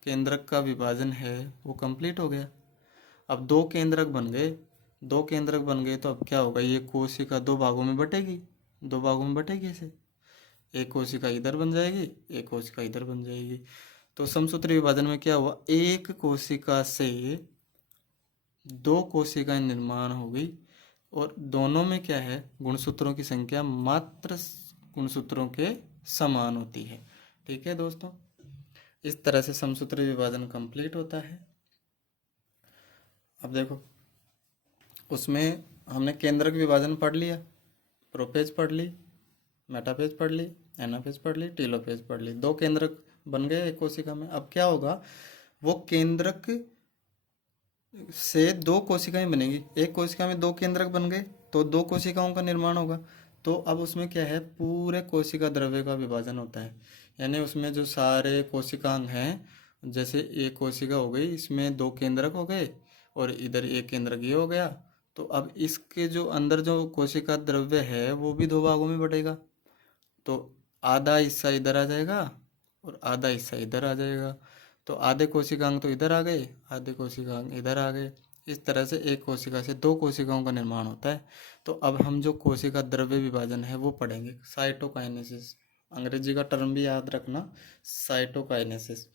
केंद्रक का विभाजन है वो कंप्लीट हो गया। अब दो केंद्रक बन गए, दो केंद्रक बन गए तो अब क्या होगा, ये कोशिका दो भागों में बटेगी, दो भागों में बटेगी ऐसे, एक कोशिका इधर बन जाएगी, एक कोशिका इधर बन जाएगी। तो समसूत्री विभाजन में क्या हुआ, एक कोशिका से दो कोशिकाएं निर्माण हो गई, और दोनों में क्या है, गुणसूत्रों की संख्या मात्र गुणसूत्रों के समान होती है। ठीक है दोस्तों, इस तरह से समसूत्री विभाजन कंप्लीट होता है। अब देखो उसमें हमने केंद्रक विभाजन पढ़ लिया, प्रोफेज पढ़ ली, मेटाफेज पढ़ ली, एनाफेज पढ़ ली, टीलोफेज पढ़ ली। दो केंद्रक बन गए एक कोशिका में। अब क्या होगा, वो केंद्रक से दो कोशिकाएं बनेगी, एक कोशिका में दो केंद्रक बन गए तो दो कोशिकाओं का निर्माण होगा। तो अब उसमें क्या है, पूरे कोशिका द्रव्य का विभाजन होता है, यानी उसमें जो सारे कोशिकांग हैं, जैसे एक कोशिका हो गई, इसमें दो केंद्रक हो गए और इधर एक केंद्रक ये हो गया, तो अब इसके जो अंदर जो कोशिका द्रव्य है वो भी दो भागों में बटेगा। तो आधा हिस्सा इधर आ जाएगा और आधा हिस्सा इधर आ जाएगा। तो आधे कोशिकांग तो इधर आ गए, आधे कोशिकांग इधर आ गए। इस तरह से एक कोशिका से दो कोशिकाओं का निर्माण होता है। तो अब हम जो कोशिका द्रव्य विभाजन है वो पढ़ेंगे, साइटोकाइनेसिस। अंग्रेजी का टर्म भी याद रखना, साइटोकाइनेसिस।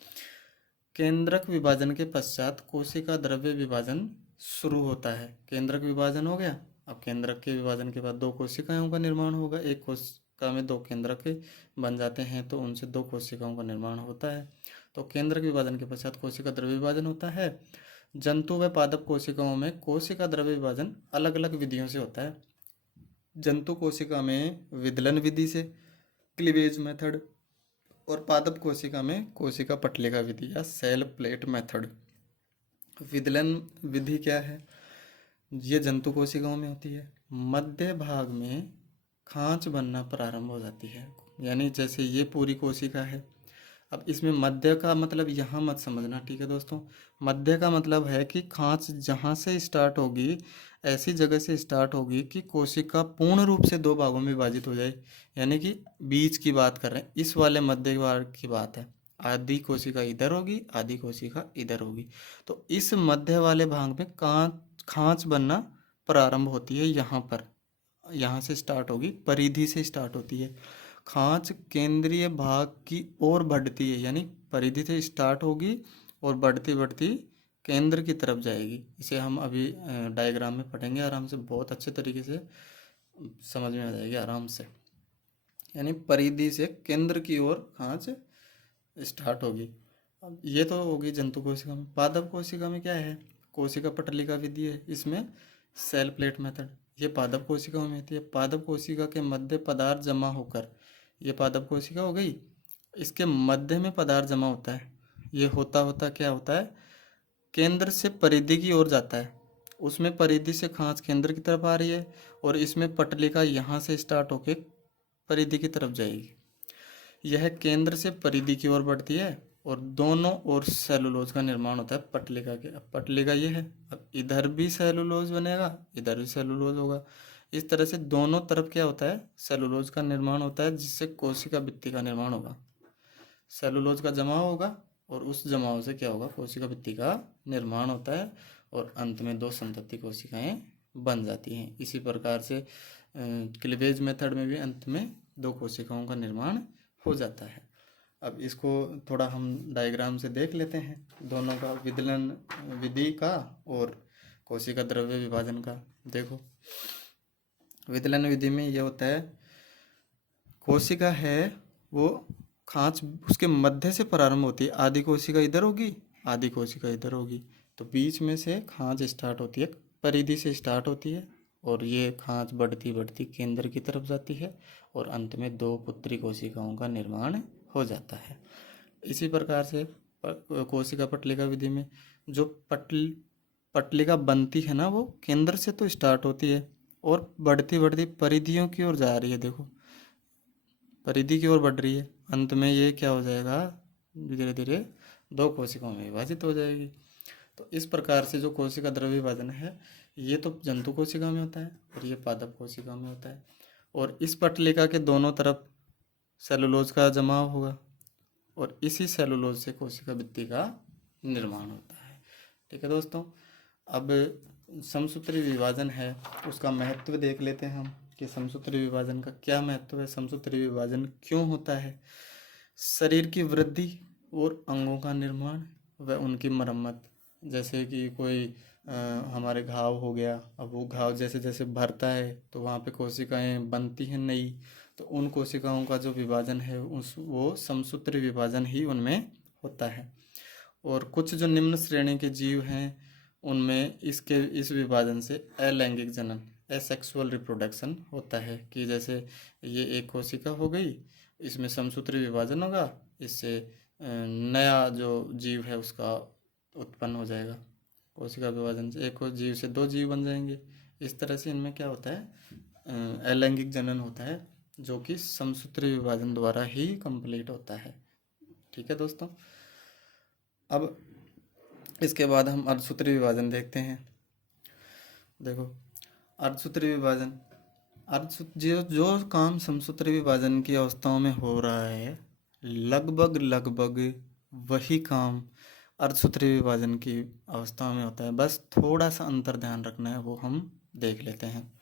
केंद्रक विभाजन के पश्चात कोशिका द्रव्य विभाजन शुरू होता है। केंद्रक विभाजन हो गया, अब केंद्रक के विभाजन के बाद दो कोशिकाओं का निर्माण होगा। एक कोशिका में दो केंद्रक बन जाते हैं तो उनसे दो कोशिकाओं का निर्माण होता है। तो केंद्रक विभाजन के पश्चात कोशिका द्रव्य विभाजन होता है। जंतु व पादप कोशिकाओं में कोशिका द्रव्य विभाजन अलग अलग विधियों से होता है। जंतु कोशिका में विदलन विधि से, क्लीवेज मेथड, और पादप कोशिका में कोशिका पटलिका विधि या सेल प्लेट मेथड। विदलन विधि क्या है? ये जंतु कोशिकाओं में होती है। मध्य भाग में खांच बनना प्रारंभ हो जाती है, यानी जैसे ये पूरी कोशिका है। अब इसमें मध्य का मतलब यहाँ मत समझना, ठीक है दोस्तों। मध्य का मतलब है कि खांच जहाँ से स्टार्ट होगी, ऐसी जगह से स्टार्ट होगी कि कोशिका पूर्ण रूप से दो भागों में विभाजित हो जाए, यानी कि बीच की बात कर रहे हैं, इस वाले मध्य भाग की बात है। आधी कोशिका इधर होगी, आधी कोशिका इधर होगी। तो इस मध्य वाले भाग में खांच बनना प्रारंभ होती है। यहाँ पर, यहाँ से स्टार्ट होगी, परिधि से स्टार्ट होती है। खांच केंद्रीय भाग की ओर बढ़ती है, यानी परिधि से स्टार्ट होगी और बढ़ती बढ़ती केंद्र की तरफ जाएगी। इसे हम अभी डायग्राम में पढ़ेंगे आराम से, बहुत अच्छे तरीके से समझ में आ जाएगी आराम से। यानी परिधि से केंद्र की ओर खांच स्टार्ट होगी। अब ये तो होगी जंतु कोशिका में। पादप कोशिका में क्या है? कोशिका पटलिका विधि है, इसमें सेल प्लेट मेथड। ये पादप कोशिकाओं में होती है। पादप कोशिका के मध्य पदार्थ जमा होकर, ये पादप कोशिका हो गई, इसके मध्य में पदार्थ जमा होता है। ये होता होता क्या होता है? केंद्र से परिधि की ओर जाता है। उसमें परिधि से खांच केंद्र की तरफ आ रही है और इसमें पटलिका यहाँ से स्टार्ट होकर परिधि की तरफ जाएगी। यह केंद्र से परिधि की ओर बढ़ती है और दोनों ओर सेलुलोज का निर्माण होता है पटलिका के। अब पटलिका ये है, अब इधर भी सेलुलोज बनेगा, इधर भी सेलुलोज होगा। इस तरह से दोनों तरफ क्या होता है? सेलुलोज का निर्माण होता है, जिससे कोशिका भित्ति का निर्माण होगा। सेलुलोज का जमाव होगा और उस जमाव से क्या होगा? कोशिका भित्ति का निर्माण होता है और अंत में दो संतति कोशिकाएं बन जाती हैं। इसी प्रकार से क्लीवेज मेथड में भी अंत में दो कोशिकाओं का निर्माण हो जाता है। अब इसको थोड़ा हम डायग्राम से देख लेते हैं, दोनों का, विदलन विधि का और कोशिका द्रव्य विभाजन का। देखो, विदलन विधि में ये होता है, कोशिका है वो खांच उसके मध्य से प्रारंभ होती है। आधी कोशिका इधर होगी, आधी कोशिका इधर होगी, तो बीच में से खांच स्टार्ट होती है, परिधि से स्टार्ट होती है और ये खांच बढ़ती बढ़ती केंद्र की तरफ जाती है और अंत में दो पुत्री कोशिकाओं का निर्माण हो जाता है। इसी प्रकार से कोशिका पटलिका विधि में जो पटलिका बनती है ना, वो केंद्र से तो स्टार्ट होती है और बढ़ती बढ़ती परिधियों की ओर जा रही है। देखो, परिधि की ओर बढ़ रही है, अंत में ये क्या हो जाएगा? धीरे धीरे दो कोशिकाओं में विभाजित हो जाएगी। तो इस प्रकार से जो कोशिका द्रव्य विभाजन है, ये तो जंतु कोशिका में होता है और ये पादप कोशिका में होता है। और इस पटलिका के दोनों तरफ सेलुलोज का जमाव होगा और इसी सेलुलोज से कोशिका भित्ति का निर्माण होता है। ठीक है दोस्तों, अब समसूत्री विभाजन है, उसका महत्व देख लेते हैं हम कि समसूत्री विभाजन का क्या महत्व है, समसूत्री विभाजन क्यों होता है। शरीर की वृद्धि और अंगों का निर्माण व उनकी मरम्मत। जैसे कि कोई हमारे घाव हो गया, अब वो घाव जैसे जैसे भरता है तो वहाँ पे कोशिकाएं बनती हैं नई, तो उन कोशिकाओं का जो विभाजन है वो समसूत्री विभाजन ही उनमें होता है। और कुछ जो निम्न श्रेणी के जीव हैं उनमें इस विभाजन से अलैंगिक जनन, एसेक्सुअल रिप्रोडक्शन होता है। कि जैसे ये एक कोशिका हो गई, इसमें समसूत्री विभाजन होगा, इससे नया जो जीव है उसका उत्पन्न हो जाएगा। कोशिका विभाजन से एक जीव से दो जीव बन जाएंगे। इस तरह से इनमें क्या होता है? अलैंगिक जनन होता है, जो कि समसूत्री विभाजन द्वारा ही कंप्लीट होता है। ठीक है दोस्तों, अब इसके बाद हम अर्धसूत्री विभाजन देखते हैं। देखो, अर्धसूत्री विभाजन, जो काम समसूत्री विभाजन की अवस्थाओं में हो रहा है, लगभग वही काम अर्धसूत्री विभाजन की अवस्था में होता है। बस थोड़ा सा अंतर ध्यान रखना है, वो हम देख लेते हैं।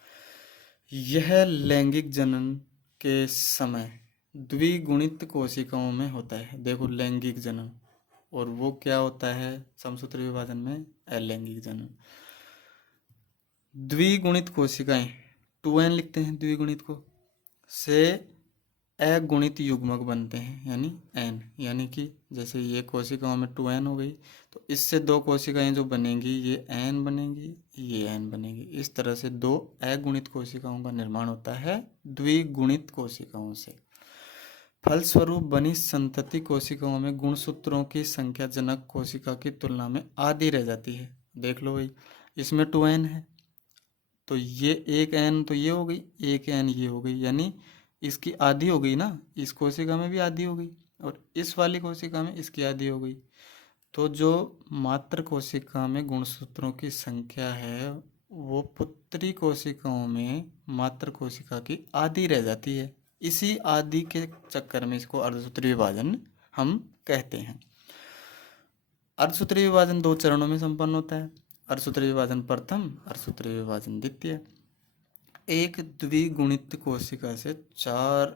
यह लैंगिक जनन के समय द्विगुणित कोशिकाओं में होता है। देखो, लैंगिक जनन, और वो क्या होता है समसूत्री विभाजन में? अलैंगिक जनन। द्विगुणित कोशिकाएं 2n लिखते हैं द्विगुणित को, से अगुणित युग्मक बनते हैं यानी n, यानी कि जैसे ये कोशिकाओं में 2n हो गई तो इससे दो कोशिकाएं जो बनेंगी ये n बनेगी, ये n बनेगी। इस तरह से दो अगुणित कोशिकाओं का निर्माण होता है द्विगुणित कोशिकाओं से। फलस्वरूप बनी संतति कोशिकाओं में गुणसूत्रों की संख्या जनक कोशिका की तुलना में आधी रह जाती है। देख लो भाई, इसमें 2n है तो ये एक n तो ये हो गई, एक n ये हो गई, यानी इसकी आधी हो गई ना, इस कोशिका में भी आधी हो गई और इस वाली कोशिका में इसकी आधी हो गई। तो जो मात्र कोशिका में गुणसूत्रों की संख्या है वो पुत्री कोशिकाओं में मात्र कोशिका की आधी रह जाती है। इसी आदि के चक्कर में इसको अर्धसूत्री विभाजन हम कहते हैं। अर्धसूत्री विभाजन 2 चरणों में संपन्न होता है। अर्धसूत्री विभाजन प्रथम, अर्धसूत्री विभाजन द्वितीय। एक द्विगुणित कोशिका से 4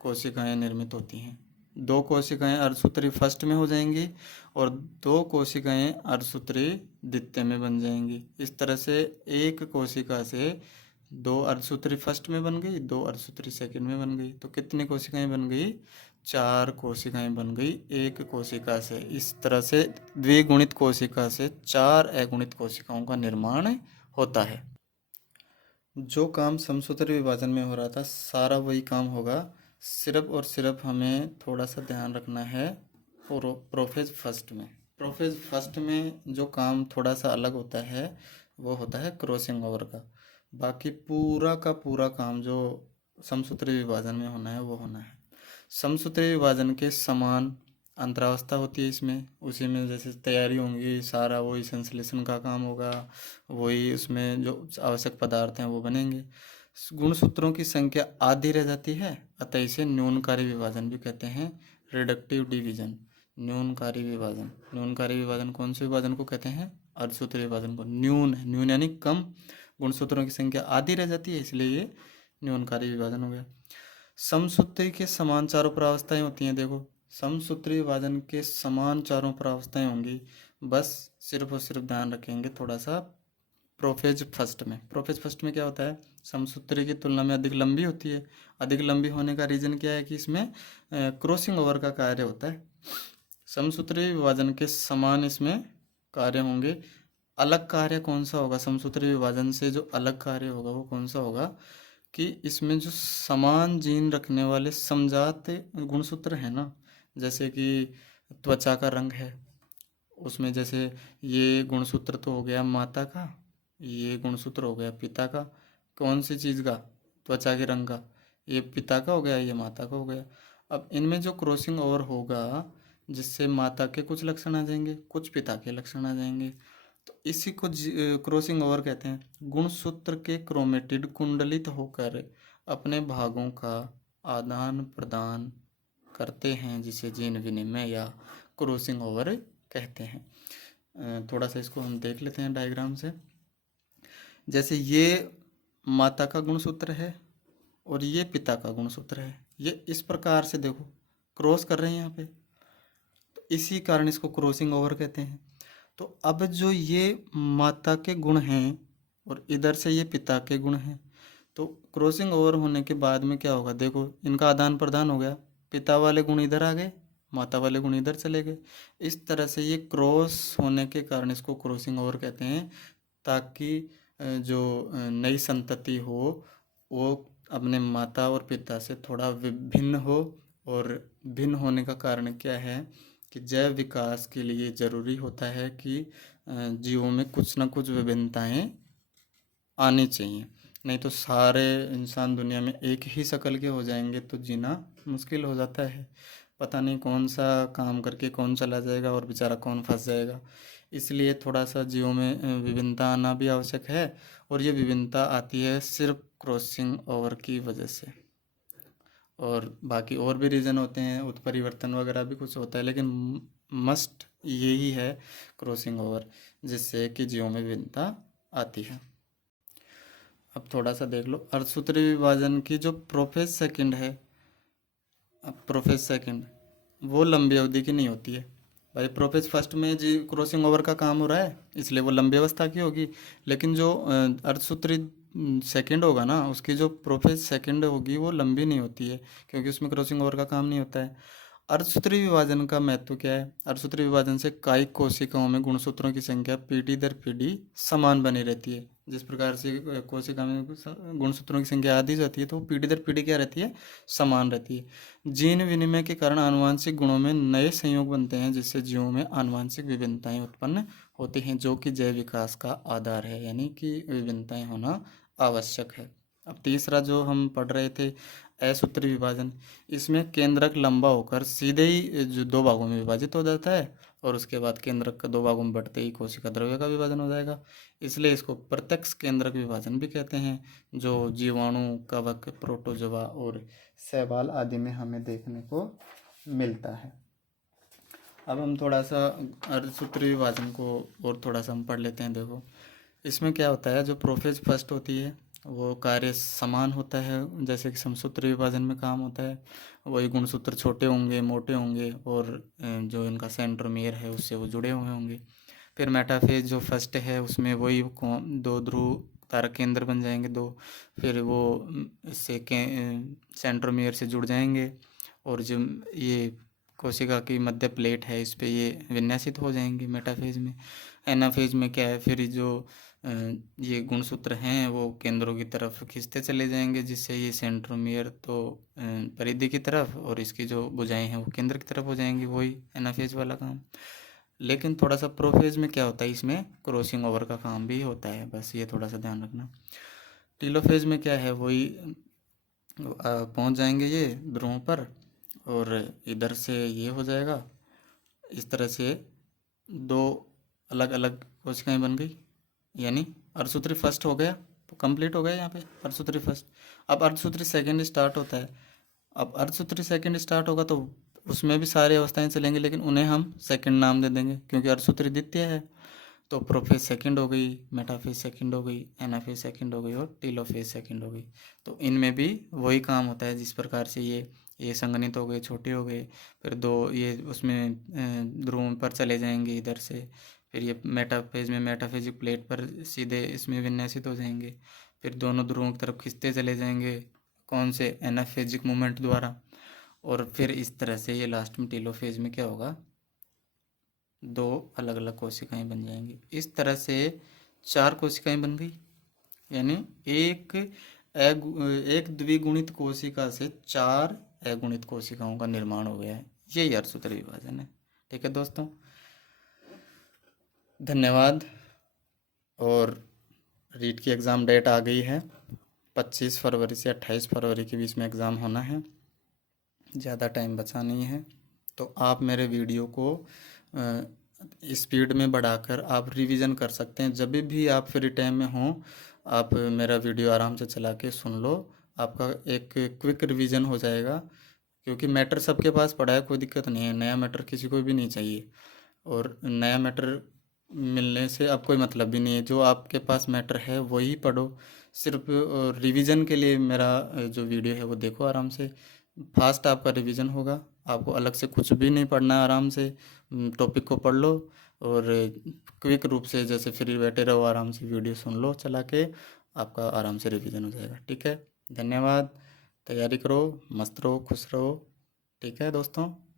कोशिकाएं निर्मित होती हैं। 2 कोशिकाएं अर्धसूत्री फर्स्ट में हो जाएंगी और 2 कोशिकाएं अर्धसूत्री द्वितीय में बन जाएंगी। इस तरह से एक कोशिका से 2 अर्धसूत्री फर्स्ट में बन गई, 2 अर्धसूत्री सेकंड में बन गई, तो कितनी कोशिकाएं बन गई? 4 कोशिकाएं बन गई एक कोशिका से। इस तरह से द्विगुणित कोशिका से 4 अगुणित कोशिकाओं का निर्माण होता है। जो काम समसूत्री विभाजन में हो रहा था सारा वही काम होगा, सिर्फ और सिर्फ हमें थोड़ा सा ध्यान रखना है प्रोफेज फर्स्ट में। प्रोफेज फर्स्ट में जो काम थोड़ा सा अलग होता है वो होता है क्रॉसिंग ओवर का। बाकी पूरा का पूरा काम जो समसूत्री विभाजन में होना है वो होना है। समसूत्री विभाजन के समान अंतरावस्था होती है इसमें, उसी में जैसे तैयारी होंगी सारा वही संश्लेषण का काम होगा, वही उसमें जो आवश्यक पदार्थ हैं वो बनेंगे। गुणसूत्रों की संख्या आधी रह जाती है, अतः इसे न्यूनकारी विभाजन भी कहते हैं, रिडक्टिव डिवीजन। न्यूनकारी विभाजन, न्यूनकारी विभाजन कौन से विभाजन को कहते हैं? अर्धसूत्री विभाजन को। न्यून, न्यून यानी कम, गुणसूत्रों की संख्या आधी रह जाती है इसलिए ये न्यूनकारी विभाजन हो गया। समसूत्री के समान चारों प्रावस्थाएं होती हैं। देखो, समसूत्री विभाजन के समान चारों प्रावस्थाएं होंगी, बस सिर्फ और सिर्फ ध्यान रखेंगे थोड़ा सा प्रोफेज फर्स्ट में। प्रोफेज फर्स्ट में क्या होता है? समसूत्री की तुलना में अधिक लंबी होती है। अधिक लंबी होने का रीजन क्या है कि इसमें क्रॉसिंग ओवर का कार्य होता है। समसूत्री विभाजन के समान इसमें कार्य होंगे। अलग कार्य कौन सा होगा? समसूत्री विभाजन से जो अलग कार्य होगा वो कौन सा होगा कि इसमें जो समान जीन रखने वाले समजात गुणसूत्र हैं ना, जैसे कि त्वचा का रंग है, उसमें जैसे ये गुणसूत्र तो हो गया माता का, ये गुणसूत्र हो गया पिता का। कौन सी चीज़ का? त्वचा के रंग का। ये पिता का हो गया, ये माता का हो गया। अब इनमें जो क्रॉसिंग ओवर होगा जिससे माता के कुछ लक्षण आ जाएंगे, कुछ पिता के लक्षण आ जाएंगे, तो इसी को क्रॉसिंग ओवर कहते हैं। गुणसूत्र के क्रोमेटिड कुंडलित होकर अपने भागों का आदान प्रदान करते हैं जिसे जीन विनिमय या क्रॉसिंग ओवर कहते हैं। थोड़ा सा इसको हम देख लेते हैं डायग्राम से। जैसे ये माता का गुणसूत्र है और ये पिता का गुणसूत्र है, ये इस प्रकार से देखो क्रॉस कर रहे हैं यहाँ पे, तो इसी कारण इसको क्रॉसिंग ओवर कहते हैं। तो अब जो ये माता के गुण हैं और इधर से ये पिता के गुण हैं, तो क्रॉसिंग ओवर होने के बाद में क्या होगा? देखो, इनका आदान प्रदान हो गया, पिता वाले गुण इधर आ गए, माता वाले गुण इधर चले गए। इस तरह से ये क्रॉस होने के कारण इसको क्रॉसिंग ओवर कहते हैं, ताकि जो नई संतति हो वो अपने माता और पिता से थोड़ा भिन्न हो। और भिन्न होने का कारण क्या है कि जैव विकास के लिए ज़रूरी होता है कि जीवों में कुछ ना कुछ विभिन्नताएं आनी चाहिए, नहीं तो सारे इंसान दुनिया में एक ही शक्ल के हो जाएंगे तो जीना मुश्किल हो जाता है। पता नहीं कौन सा काम करके कौन चला जाएगा और बेचारा कौन फंस जाएगा। इसलिए थोड़ा सा जीवों में विभिन्नता आना भी आवश्यक है, और ये विभिन्नता आती है सिर्फ क्रॉसिंग ओवर की वजह से। और बाकी और भी रीज़न होते हैं, उत्परिवर्तन वगैरह भी कुछ होता है, लेकिन मस्ट यही है क्रॉसिंग ओवर, जिससे कि जीवों में विभिन्नता आती है। अब थोड़ा सा देख लो अर्धसूत्री विभाजन की जो प्रोफेज सेकंड है, अब प्रोफेज सेकंड वो लंबी अवधि की नहीं होती है। भाई प्रोफेज फर्स्ट में जी क्रॉसिंग ओवर का काम हो रहा है, इसलिए वो लंबी अवस्था की होगी। लेकिन जो अर्धसूत्री सेकंड होगा ना, उसकी जो प्रोफेज सेकंड होगी वो लंबी नहीं होती है, क्योंकि उसमें क्रॉसिंग ओवर का काम नहीं होता है। अर्धसूत्री विभाजन का महत्व क्या है? अर्धसूत्री विभाजन से कायिक कोशिकाओं में गुणसूत्रों की संख्या पीढ़ी दर पीढ़ी समान बनी रहती है। जिस प्रकार से कोशिका में गुणसूत्रों की संख्या आधी जाती है, तो वो पीढ़ी दर पीढ़ी क्या रहती है? समान रहती है। जीन विनिमय के कारण आनुवंशिक गुणों में नए संयोग बनते हैं, जिससे जीवों में आनुवंशिक विभिन्नताएं उत्पन्न होती हैं, जो कि जैव विकास का आधार है, यानी कि विभिन्नताएं होना आवश्यक है। अब तीसरा जो हम पढ़ रहे थे, असूत्री विभाजन, इसमें केंद्रक लंबा होकर सीधे ही जो दो भागों में विभाजित हो जाता है, और उसके बाद केंद्रक का दो भागों में बढ़ते ही कोशिका द्रव्य का विभाजन हो जाएगा। इसलिए इसको प्रत्यक्ष केंद्रक विभाजन भी कहते हैं, जो जीवाणु, कवक, प्रोटोजोआ और शैवाल आदि में हमें देखने को मिलता है। अब हम थोड़ा सा अर्धसूत्री विभाजन को और थोड़ा सा हम पढ़ लेते हैं। देखो, इसमें क्या होता है, जो प्रोफेज फर्स्ट होती है वो कार्य समान होता है, जैसे कि समसूत्री विभाजन में काम होता है। वही गुणसूत्र छोटे होंगे, मोटे होंगे, और जो इनका सेंट्रोमियर है उससे वो जुड़े हुए होंगे। फिर मेटाफेज जो फर्स्ट है उसमें वही दो ध्रुव तारक केंद्र बन जाएंगे दो, फिर वो इससे सेंट्रोमियर से जुड़ जाएंगे, और जो ये कोशिका की मध्य प्लेट है इस पे ये विन्यासित हो जाएंगे मेटाफेज में। एनाफेज में क्या है, फिर जो ये गुणसूत्र हैं वो केंद्रों की तरफ खींचते चले जाएंगे, जिससे ये सेंट्रोमियर तो परिधि की तरफ, और इसकी जो भुजाएं हैं वो केंद्र की तरफ हो जाएंगी, वही एनाफेज वाला काम। लेकिन थोड़ा सा प्रोफेज में क्या होता है, इसमें क्रॉसिंग ओवर का काम भी होता है, बस ये थोड़ा सा ध्यान रखना। टीलोफेज में क्या है, वही पहुंच जाएंगे ये ध्रुवों पर, और इधर से ये हो जाएगा। इस तरह से दो अलग अलग कोशिकाएं बन गई, यानी अर्धसूत्री फर्स्ट हो गया, तो कंप्लीट हो गया यहाँ पे अर्धसूत्री फर्स्ट। अब अर्धसूत्री सेकंड स्टार्ट होता है। अब अर्धसूत्री सेकंड स्टार्ट होगा तो उसमें भी सारी अवस्थाएं चलेंगी, लेकिन उन्हें हम सेकंड नाम दे देंगे, क्योंकि अर्धसूत्री द्वितीय है। तो प्रोफेज सेकंड हो गई, मेटाफेज सेकंड हो गई, एनाफेज सेकंड हो गई, और टीलोफेज सेकंड हो गई। तो इनमें भी वही काम होता है, जिस प्रकार से ये संघनित हो गए, छोटे हो गए, फिर दो ये उसमें ध्रुवों पर चले जाएंगे इधर से, फिर ये मेटाफेज में मेटाफेजिक प्लेट पर सीधे इसमें विन्यासित हो जाएंगे, फिर दोनों ध्रुवों की तरफ खिंचते चले जाएंगे, कौन से? एनाफेजिक मूवमेंट द्वारा। और फिर इस तरह से ये लास्ट में टीलोफेज में क्या होगा, दो अलग अलग कोशिकाएं बन जाएंगी। इस तरह से चार कोशिकाएं बन गई, यानी एक द्विगुणित कोशिका से चार अगुणित कोशिकाओं का निर्माण हो गया है। यही अर्धसूत्री विभाजन है। ठीक है दोस्तों, धन्यवाद। और रीट की एग्ज़ाम डेट आ गई है, 25 फरवरी से 28 फरवरी के बीच में एग्ज़ाम होना है, ज़्यादा टाइम बचा नहीं है। तो आप मेरे वीडियो को स्पीड में बढ़ाकर आप रिवीजन कर सकते हैं। जब भी आप फ्री टाइम में हों, आप मेरा वीडियो आराम से चला के सुन लो, आपका एक क्विक रिवीजन हो जाएगा, क्योंकि मैटर सबके पास पड़ा है, कोई दिक्कत नहीं है, नया मैटर किसी को भी नहीं चाहिए, और नया मैटर मिलने से अब कोई मतलब भी नहीं है। जो आपके पास मैटर है वही पढ़ो, सिर्फ रिवीजन के लिए मेरा जो वीडियो है वो देखो आराम से, फास्ट आपका रिवीजन होगा। आपको अलग से कुछ भी नहीं पढ़ना है, आराम से टॉपिक को पढ़ लो, और क्विक रूप से जैसे फ्री बैठे रहो, आराम से वीडियो सुन लो चला के, आपका आराम से रिवीजन हो जाएगा। ठीक है, धन्यवाद। तैयारी करो, मस्त रहो, खुश रहो। ठीक है दोस्तों।